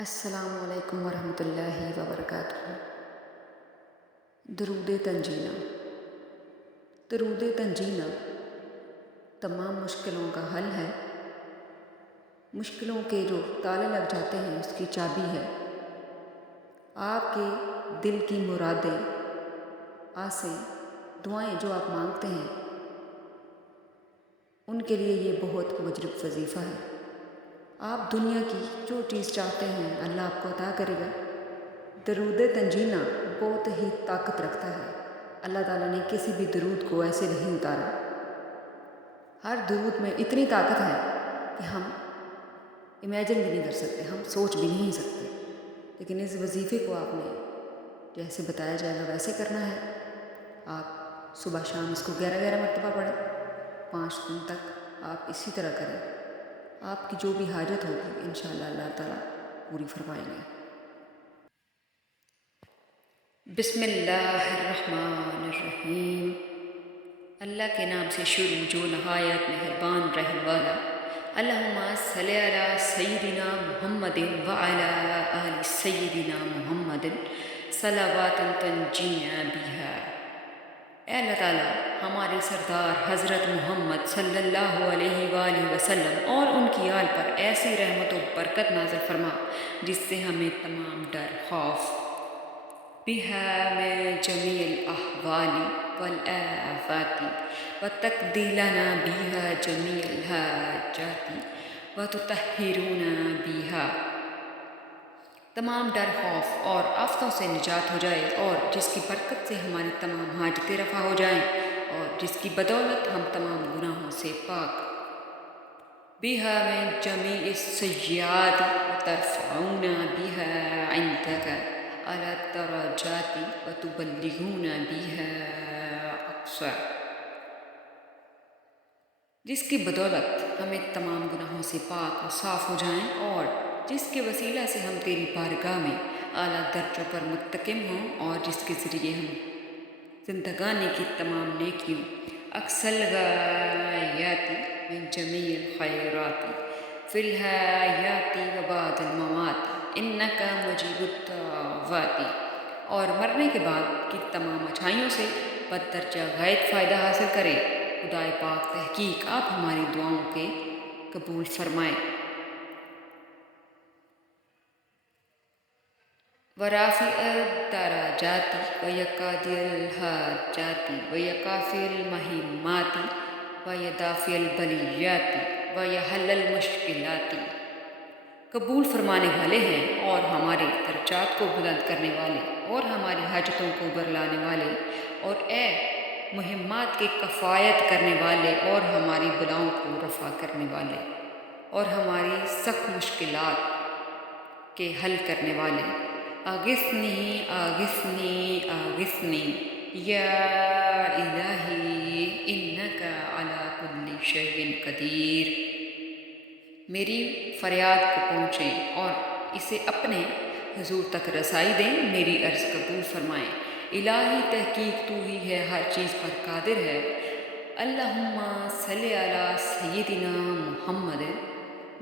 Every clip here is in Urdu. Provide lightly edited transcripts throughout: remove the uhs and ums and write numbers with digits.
السلام علیکم ورحمۃ اللہ وبرکاتہ۔ درود تنجینہ۔ درود تنجینہ تمام مشکلوں کا حل ہے۔ مشکلوں کے جو تالے لگ جاتے ہیں اس کی چابی ہے۔ آپ کے دل کی مرادیں، آسیں، دعائیں جو آپ مانگتے ہیں ان کے لیے یہ بہت مجرب وظیفہ ہے۔ آپ دنیا کی جو چیز چاہتے ہیں اللہ آپ کو عطا کرے گا۔ درود تنجینہ بہت ہی طاقت رکھتا ہے۔ اللہ تعالیٰ نے کسی بھی درود کو ایسے نہیں اتارا۔ ہر درود میں اتنی طاقت ہے کہ ہم امیجن بھی نہیں کر سکتے، ہم سوچ بھی نہیں سکتے۔ لیکن اس وظیفے کو آپ نے جیسے بتایا جائے گا ویسے کرنا ہے۔ آپ صبح شام اس کو 11 مرتبہ پڑھیں، 5 دن تک آپ اسی طرح کریں۔ آپ کی جو بھی حاجت ہوگی انشاءاللہ اللہ تعالیٰ پوری فرمائیں گے۔ بسم اللہ الرحمن الرحیم۔ اللہ کے نام سے شروع جو نہایت مہربان رحم والا۔ اللہم صلی علی سیدنا محمد وعلی آل سیدنا محمد صلوات تنجینا بہا۔ اے اللہ تعالیٰ ہمارے سردار حضرت محمد صلی اللہ علیہ وآلہ وسلم اور ان کی آل پر ایسی رحمت و برکت نازل فرما جس سے ہمیں تمام ڈر، خوف بہا میں جمیع الاحوال والآفات وتقضی لنا بہا جمیع الحاجات وتطہرنا بہا، تمام ڈر، خوف اور آفتوں سے نجات ہو جائے، اور جس کی برکت سے ہماری تمام حاجتیں رفع ہو جائیں، اور جس کی بدولت ہم تمام گناہوں سے پاک بہا من جمیع السیئات وترفعنا بہا عندک اعلی الدرجات وتبلغنا بہا اقصی، جس کی بدولت ہمیں تمام گناہوں سے پاک و صاف ہو جائیں، اور جس کے وسیلہ سے ہم تیری بارگاہ میں اعلیٰ درجوں پر منتقم ہوں، اور جس کے ذریعے ہم زندگانی کی تمام نیکیوں اقصی الغایات من جمیع الخیرات فی الحیات و بعد الممات انک مجیب الدعوات، اور مرنے کے بعد کی تمام اچھائیوں سے بدرجہ غایت فائدہ حاصل کرے۔ خدائے پاک تحقیق آپ ہماری دعاؤں کے قبول فرمائیں۔ ورافع الدرجات ویقاضی الحاجات ویکافی المہمات ویدافع البلیات ویحل المشکلات، قبول فرمانے والے ہیں اور ہمارے درجات کو بلند کرنے والے، اور ہماری حاجتوں کو برلانے والے، اور اے مہمات کی کفایت کرنے والے، اور ہماری بلاؤں کو رفع کرنے والے، اور ہماری سخت مشکلات کے حل کرنے والے۔ اغثنی اغثنی اغثنی یا الہی انک علی کل شیء قدیر، میری فریاد کو پہنچیں اور اسے اپنے حضور تک رسائی دیں، میری عرض قبول فرمائیں۔ الہی تحقیق تو ہی ہے، ہر چیز پر قادر ہے۔ اللہم صلی علی سیدنا محمد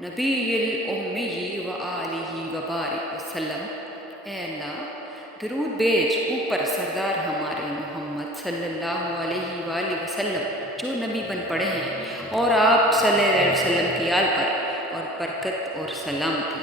نبی الامی و آلہ وبارک وسلم۔ اے اللہ درود بھیج اوپر سردار ہمارے محمد صلی اللہ علیہ وآلہ وسلم جو نبی بن پڑے ہیں، اور آپ صلی اللہ علیہ وسلم کی آل پر، اور برکت اور سلامتی